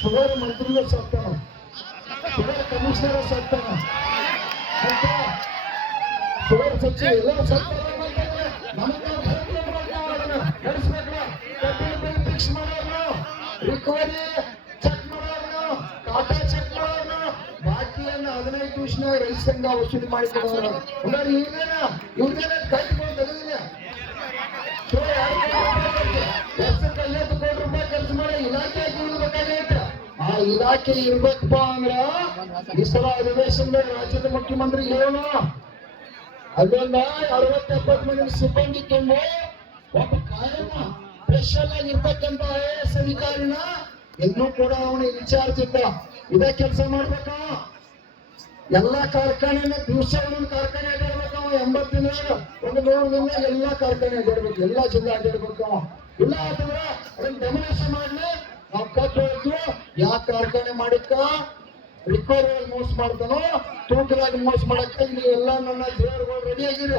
Sugar ಮಂತ್ರಿಗಳು ಸತ್ತಾನ sugar commissioner ಸತ್ತಾನ ಮತ್ತೆ sugar ಸಚಿವ ಚೆಕ್ ಮಾಡೋರು ಬಾಕಿಯನ್ನು ಹದಿನೈದು ದಿವಸ ರೈತ ಸಂಘ ವಸೂಲಿ ಮಾಡಿಕೊಡೋರು ಹಂಗಾರೆ ಇವ್ರೇನ ಇವ್ರೇನ ಇಲಾಖೆ ಇರ್ಬೇಕಪ್ಪ ಅಂದ್ರ ಈ ಸಲ ಅಧಿವೇಶನದಾಗ ರಾಜ್ಯದ ಮುಖ್ಯಮಂತ್ರಿ ಏನು ಅದನ್ನ ಅರವತ್ತ ಎಪ್ಪತ್ತು ಮಂದಿ ಸಿಬ್ಬಂದಿ ತುಂಬು ಒಬ್ಬ ಕಾಯಮ ಸ್ಪೆಷಲ್ ಆಗಿ ಇರ್ತಕ್ಕಂತ ಐ ಎಸ್ ಅಧಿಕಾರಿನ ಎಲ್ಲೂ ಕೂಡ ಅವನ ಇನ್ಚಾರ್ಜ್ ಇದ್ದ ಇದೇ ಕೆಲಸ ಮಾಡ್ಬೇಕ? ಎಲ್ಲಾ ಕಾರ್ಖಾನೆನ ದಿವಸ ಒಂದೊಂದು ಕಾರ್ಖಾನೆ ಅಡ್ಡಾಡ್ಬೇಕು ಅವ, ಎಂಬತ್ತು ದಿನ ಒಂದು ನೂರು ದಿನ ಎಲ್ಲಾ ಕಾರ್ಖಾನೆ ಆಗಿರ್ಬೇಕು, ಎಲ್ಲಾ ಜಿಲ್ಲೆ ಆಗಿರ್ಬೇಕು ಇಲ್ಲ ಅಂತಂದ್ರೆ ಅದನ್ನ ಡೆಮೋನೇಷನ್ ಮಾಡ್ಲಿ. ನಾವು ಕಟ್ಟು ಹೋದ್ರು ಕಾರ್ಖಾನೆ ಮಾಡಿಕ್ಕ ರಿಕವರಿ ಮೋಸ ಮಾಡ್ತಾನೋ? ತೂಕಲಾಗಿ ಮೋಸ ಮಾಡಕ್ಕ ಎಲ್ಲ ನನ್ನ ದೇವರುಗಳು ರೆಡಿ ಆಗಿರಿ.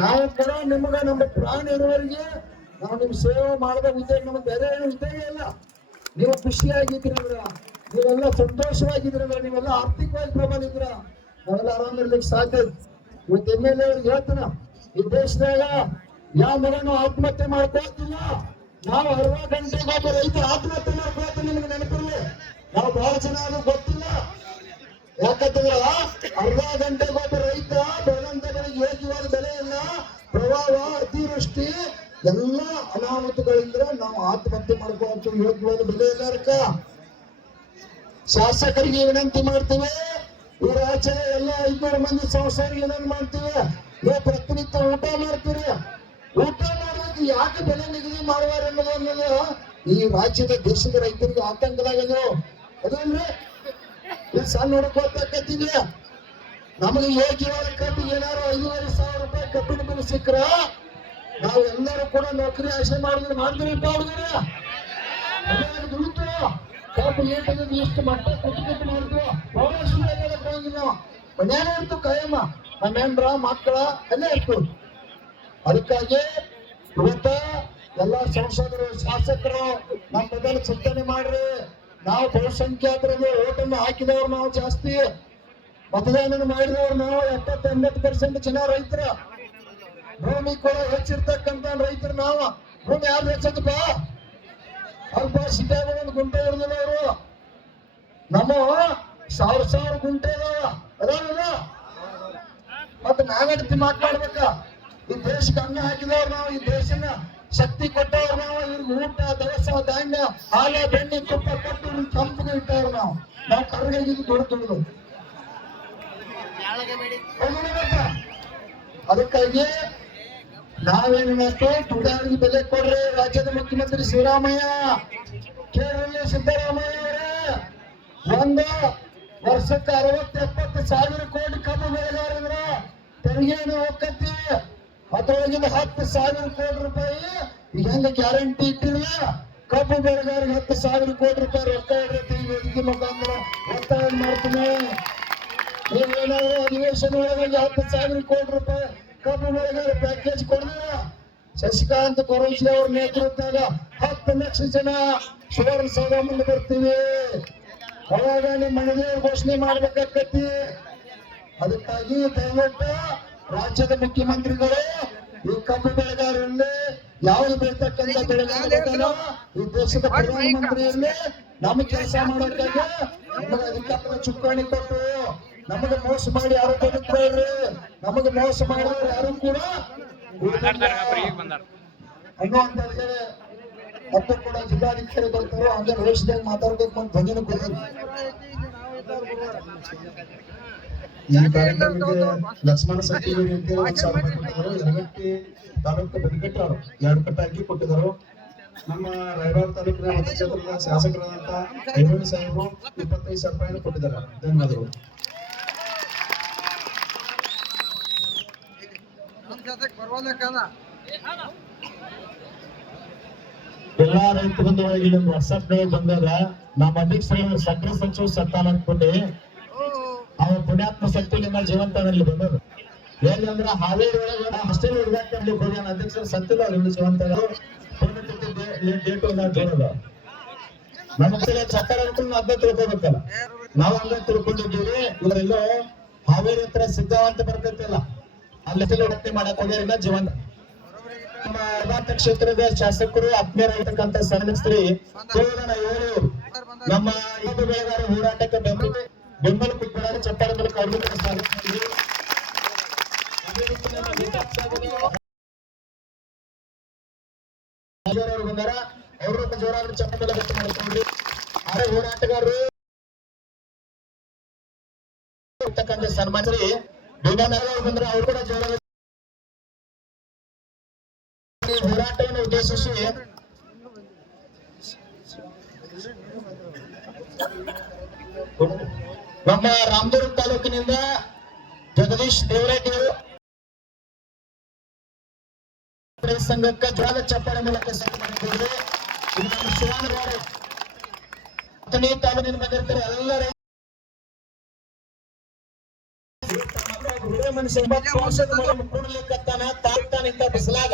ನಾವು ಕೂಡ ನಿಮಗ, ನಮ್ಮ ಪ್ರಾಣ ಇರುವವರಿಗೆ ನಾವು ನಿಮ್ ಸೇವೆ ಮಾಡದ ಉದ್ದೇಶ ನಮಗೆ ಬೇರೆ ಏನು ಇಲ್ಲ. ನೀವು ಖುಷಿಯಾಗಿದ್ದೀರಂದ್ರ ನೀವೆಲ್ಲ ಸಂತೋಷವಾಗಿದ್ರಲ್ಲ ನೀವೆಲ್ಲ ಆರ್ಥಿಕವಾಗಿ ಪ್ರಬಲ ಇದ್ರ ನಾವೆಲ್ಲ ಆರಾಮಿರ್ಲಿಕ್ಕೆ ಸಾಧ್ಯ. ಇವತ್ತು ಎಂ ಎಲ್ ಎ ಅವ್ರಿಗೆ ಹೇಳ್ತಾನ, ಈ ದೇಶದಾಗ ಯಾವ ಮಗನೂ ಆತ್ಮಹತ್ಯೆ ಮಾಡ್ಕೊಳ್ತಿಲ್ಲ? ನಾವು ಅರವತ್ತು ಗಂಟೆಗೆ ಒಬ್ಬ ರೈತರು ಆತ್ಮಹತ್ಯೆ ಮಾಡ್ಕೊಳಕ್ಕೆ ನಿಮ್ಗೆ ನೆನಪಿರ್ಲಿ? ನಾವು ಬಹಳ ಚೆನ್ನಾಗಿ ಗೊತ್ತಿಲ್ಲ. ಯಾಕಂತಂದ್ರ ಅರ್ಧ ಗಂಟೆಗೆ ಒಬ್ಬ ರೈತ ಬೆಳೆದಂತ ಬೆಳೆಗೆ ಯೋಗ್ಯವಾದ ಬೆಲೆ ಇಲ್ಲ ಪ್ರವಾಹ, ಅತಿವೃಷ್ಟಿ ಎಲ್ಲ ಅನಾಹುತಗಳಿಂದ ನಾವು ಆತ್ಮಹತ್ಯೆ ಮಾಡ್ಕೊಳ್ಳೋಕೆ ಯೋಗ್ಯವಾದ ಬೆಲೆ ಇಲ್ಲ ಅರ್ಕ. ಶಾಸಕರಿಗೆ ವಿನಂತಿ ಮಾಡ್ತೀವಿ. ಇವರ ಆಚೆ ಎಲ್ಲ ಐದ್ನೂರು ಮಂದಿ ಸಂಸಾರಿಗೆ ವಿನಂತಿ ಮಾಡ್ತೀವಿ. ನೀವು ಪ್ರತಿನಿತ್ಯ ಊಟ ಮಾಡ್ತೀರಿ. ಊಟ ಮಾಡೋದಕ್ಕೆ ಯಾಕೆ ಬೆಲೆ ನಿಗದಿ ಮಾಡುವಾರ ಅನ್ನೋದು ಅನ್ನೋದು ಈ ರಾಜ್ಯದ ದೇಶದ ರೈತರಿಗೆ ಆತಂಕದಾಗಂದ್ರು ಅದೇನ್ರಿ ಸಣ್ಣ ಹುಡುಕೋತಕ್ಕಂತೀವಿ ನಮಗೆ ಯೋಜನೆ ಕಟ್ಟಿ ಏನಾರು ಐದೂವರೆ ಸಾವಿರ ರೂಪಾಯಿ ಕಬ್ಬಿನ ಬೆಲೆ ಸಿಕ್ಕ್ರ ನಾವು ಎಲ್ಲರೂ ಕೂಡ ನೌಕರಿ ಆಸೆ ಮಾಡಿದ್ರೆ ಮಾಡಿದ್ರಿ ಅದ್ರಾಗ ದುಡಿತು ಕಬ್ಬು ಸುಳ್ಳು ಹೋಗಿಲ್ಲ ಮನ್ಯಾಗ ಇರ್ತು ಕಾಯಮ್ಮ ನಮ್ಮೇನ್ರ ಮಕ್ಕಳ ಅಲ್ಲೇ ಇರ್ತು. ಅದಕ್ಕಾಗಿ ಇವತ್ತ ಎಲ್ಲಾ ಸಂಸದರು, ಶಾಸಕರು ನಮ್ಮ ಮೊದಲು ಚಿಂತನೆ ಮಾಡ್ರಿ. ನಾವು ಬಹುಸಂಖ್ಯಾತರಲ್ಲಿ ಓಟನ್ನು ಹಾಕಿದವ್ರು ನಾವು ಜಾಸ್ತಿ. ಮತದಾನ ಮಾಡಿದವ್ರು ನಾವು ಎಪ್ಪತ್ತ, ಎಂಬತ್ತು ಪರ್ಸೆಂಟ್ ಜನ ರೈತರ. ಭೂಮಿ ಕೂಡ ಹೆಚ್ಚಿರ್ತಕ್ಕಂತ ರೈತರು ನಾವು. ಭೂಮಿ ಯಾರು ಹೆಚ್ಚದಪ್ಪ ಅಲ್ಪ ಸಿದ್ದಾಗ ಒಂದು ಗುಂಟೆ ಇರ್ದಿಲ್ಲ ಅವರು. ನಮ್ಮ ಸಾವಿರ ಸಾವಿರ ಗುಂಟೆ ಅದಾವ. ಅದಾವಲ್ಲ? ಮತ್ತೆ ನಾವೆಡ್ತಿ ಮಾತಾಡ್ಬೇಕ ಈ ದೇಶ ಅನ್ನ ಹಾಕಿದವ್ರು ನಾವು, ಈ ದೇಶನ ಶಕ್ತಿ ಕೊಟ್ಟವ್ರು ನಾವು, ಇವ್ರಿಗೆ ಊಟ, ದವಸ, ಧಾನ್ಯ, ಹಾಲ, ಬೆಣ್ಣೆ, ತುಪ್ಪ ಕೊಟ್ಟು ತಂಪಿಗೆ ಇಟ್ಟವ್ರು ನಾವು. ನಾವು ಕರ್ಗಾಗಿದ್ದು ದುಡ್ಡು ದುಡಿದು. ಅದಕ್ಕಾಗಿ ನಾವೇನ್ ತುಳಿದಾರಿಗೆ ಬೆಲೆ ಕೊಡ್ರಿ, ರಾಜ್ಯದ ಮುಖ್ಯಮಂತ್ರಿ ಸಿದ್ದರಾಮಯ್ಯ. ಕೇರಳ ಸಿದ್ದರಾಮಯ್ಯ ಅವರೇ, ಒಂದು ವರ್ಷಕ್ಕೆ ಅರವತ್ತು ಎಪ್ಪತ್ತು ಸಾವಿರ ಕೋಟಿ ಕಬ್ಬು ಬೆಳೆಗಾರಂದ್ರ ತೆರಿಗೆಯನ್ನು ಹೋಗ್ಕತ್ತಿ. ಅದ್ರೊಳಗಿಂದ ಹತ್ತು ಸಾವಿರ ಕೋಟಿ ರೂಪಾಯಿ. ಈಗ ಹೆಂಗ ಗ್ಯಾರಂಟಿ ಇಟ್ಟಿಲ್ಲ? ಕಬ್ಬು ಬೆಳೆಗಾರಿಗೆ ಹತ್ತು ಸಾವಿರ ಕೋಟಿ ರೂಪಾಯಿ ರೊಕ್ಕ ಇರುತ್ತೆ ಈ ವೇದಿಕೆ ಮುಖಾಂತರ ಒತ್ತಾಯ ಮಾಡ್ತೀನಿ. ನೀವೇನಾದ್ರೂ ಅಧಿವೇಶನ ಒಳಗಾಗಿ ಹತ್ತು ಸಾವಿರ ಕೋಟಿ ರೂಪಾಯಿ ಕಬ್ಬು ಬೆಳೆಗಾರ ಪ್ಯಾಕೇಜ್ ಕೊಡಲಿಲ್ಲ ಶಶಿಕಾಂತ್ ಕೊರೋಜಿ ಅವ್ರ ನೇತೃತ್ವದಾಗ ಹತ್ತು ಲಕ್ಷ ಜನ ಸುವರ್ಣ ಸೌಧ ಮುಂದೆ ಬರ್ತೀವಿ. ಅವಾಗ ನಿಮ್ಮ ಮನೆದೇವ್ರ ಘೋಷಣೆ ಮಾಡ್ಬೇಕಾಕತಿ ಅದಕ್ಕಾಗಿ ದಯವಿಟ್ಟು ರಾಜ್ಯದ ಮುಖ್ಯಮಂತ್ರಿಗಳು ಈ ಕಬ್ಬು ಬೆಳೆಗಾರರಲ್ಲಿ ಯಾವ್ದು ಬೆಳೆತಕ್ಕಂತ ಬೆಳೆಗಾರರು ಈ ದೇಶದ ಪ್ರಧಾನಮಂತ್ರಿಯಲ್ಲಿ ನಮ್ಮ ಕೆಲಸ ಮಾಡೋದಕ್ಕೆ ನಮಗೆ ಅಧಿಕಾರ ಚುಕ್ಕಾಣಿ ಕೊಟ್ಟು ನಮಗೆ ಮೋಸ ಮಾಡಿ ಯಾರು ಬದುಕ್ಬೇಡ್ರಿ ನಮಗೆ ಮೋಸ ಮಾಡಿದವರು ಯಾರು ಕೂಡ ಅನ್ನುವಂಥದ್ದೇ ಮತ್ತು ಕೂಡ ಜಿಲ್ಲಾಧಿಕಾರಿ ಬರ್ತಾರೋ ಹಂಗೆ ರೇಷ್ದಾಗ ಮಾತಾಡ್ಬೇಕು ಅಂತ ಧ್ವನಿನೂ ಕೊಡ್ತಾರೆ ಈ ಕಾರ್ಯಕ್ರಮಕ್ಕೆ ಲಕ್ಷ್ಮಣ ಸಕ್ಕಿ ಅಂತ ಒಂದ್ ಸಾವಿರ ರೂಪಾಯಿ ಕೊಟ್ಟಿದ್ರು ಯಲಗಟ್ಟಿ ತಾಲೂಕು ಬೆದಕಟ್ಟಿ ಅವರು ಎರಡು ಕಟ್ಟ ಅಕ್ಕಿ ಕೊಟ್ಟಿದ್ರು ನಮ್ಮ ರಾಯಬಾಗ ತಾಲೂಕಿನ ಮತಕ್ಷೇತ್ರದ ಶಾಸಕರಾದಂತ ಐವನ್ ಸಾಹೇಬರು ಇಪ್ಪತ್ತೈದು ಸಾವಿರ ರೂಪಾಯಿ ಕೊಟ್ಟಿದ್ದಾರೆ. ಧನ್ಯವಾದಗಳು. ಎಲ್ಲಾ ರೈತ ಬಂಧುಗಳಿಗೆ ವಾಟ್ಸ್ಆಪ್ನಲ್ಲಿ ಬಂದಾಗ ನಮ್ಮ ಅಧ್ಯಕ್ಷರು ಸಕ್ಕರೆ ಸಚಿವ ಸತ್ತಾನ ಅನ್ಕೊಂಡೆ ಅವ್ರ ನಿಮ್ಮ ಜೀವಂತ ಬಂದದ್ದು. ಹೇಗೆ ಅಂದ್ರೆ ಹಾವೇರಿ ಒಳಗೆ ಹಾಸ್ಟೆಲ್ ಹುಡುಗಾಟಲ್ಲಿ ಹೋಗಿ ಅಧ್ಯಕ್ಷರು ಸತ್ತಿಲ್ಲ ಅವ್ರು ಜೀವಂತ ಡೇಟ್ ಒಂದು ಜೋರದ ನಮ್ಮ ಚಕ್ರ ಅನ್ಕೊಂಡು ಅರ್ಧ ತಿಳ್ಕೊಬೇಕಲ್ಲ. ನಾವು ಹಂಗ ತಿಳ್ಕೊಂಡಿದ್ದೀವಿ, ಇವರೆಲ್ಲೋ ಹಾವೇರಿ ಹತ್ರ ಸಿದ್ಧವಂತ ಬರ್ತೈತಲ್ಲ ಅಲ್ಲಿ. ರೊಟ್ಟಿ ಮಾಡಕ್ ಹೋಗ್ಯಾರಿಲ್ಲ ಜೀವಂತ. ನಮ್ಮ ಅರ್ಧಾಂತ ಕ್ಷೇತ್ರದ ಶಾಸಕರು ಆತ್ಮೀಯರಾಗಿರ್ತಕ್ಕಂಥ ಇವರು ನಮ್ಮ ಇದು ಬೆಳೆಗಾರ ಹೋರಾಟಕ್ಕೆ ಬೆಂಬಲ ಬೆಂಬಲ ಕೊಟ್ಬಿಡಾರೆ ಚಪ್ಪಾಳೆ ಮೂಲಕ ಅವ್ರಿಗೂ ಕೂಡ ಸ್ವಾಗತ ಮಾಡಿದ್ದೀವಿ. ಅದೇ ರೀತಿ ನಮ್ಮ ವಿಕಾಸ್ ಸಾಗರ ರಾಜವ್ರವ್ರು ಬಂದಾರ ಅವರು ಜೋರಾದ ಚಪ್ಪಾಳೆ ವ್ಯಕ್ತ ಮಾಡ್ಕೊಂಡ್ರಿ ಅರೆ ಹೋರಾಟಗಾರರು ಇರ್ತಕ್ಕಂಥ ಸನ್ಮಾನ್ರಿ ಬೇಗನಗರ ಬಂದ್ರೆ ಅವ್ರು ಕೂಡ ಜೋರಾದ ಈ ಹೋರಾಟವನ್ನು ಉದ್ದೇಶಿಸಿ ನಮ್ಮ ರಾಮದುರ್ಗ ತಾಲೂಕಿನಿಂದ ಜಗದೀಶ್ ರೈತ ಸಂಘಕ್ಕೆ ಜ್ವಾಲ ಚಪ್ಪಾಳೆ ಮೂಲಕ ನಮ್ಮ ಶಿವಾನಗೌಡ ಹತ್ತನೇ ತಾಲೂಕಿನಿಂದ ಬಂದಿರ್ತಾರೆ ಎಲ್ಲ ಮನುಷ್ಯ ಎಂಬತ್ತು ವರ್ಷದ ಮಗ ಕೂಡ್ಲಿಕ್ಕತ್ತಾನ ತಾಗ್ತಾನ ಇಂತ ಬಿಸಿಲಾಗ.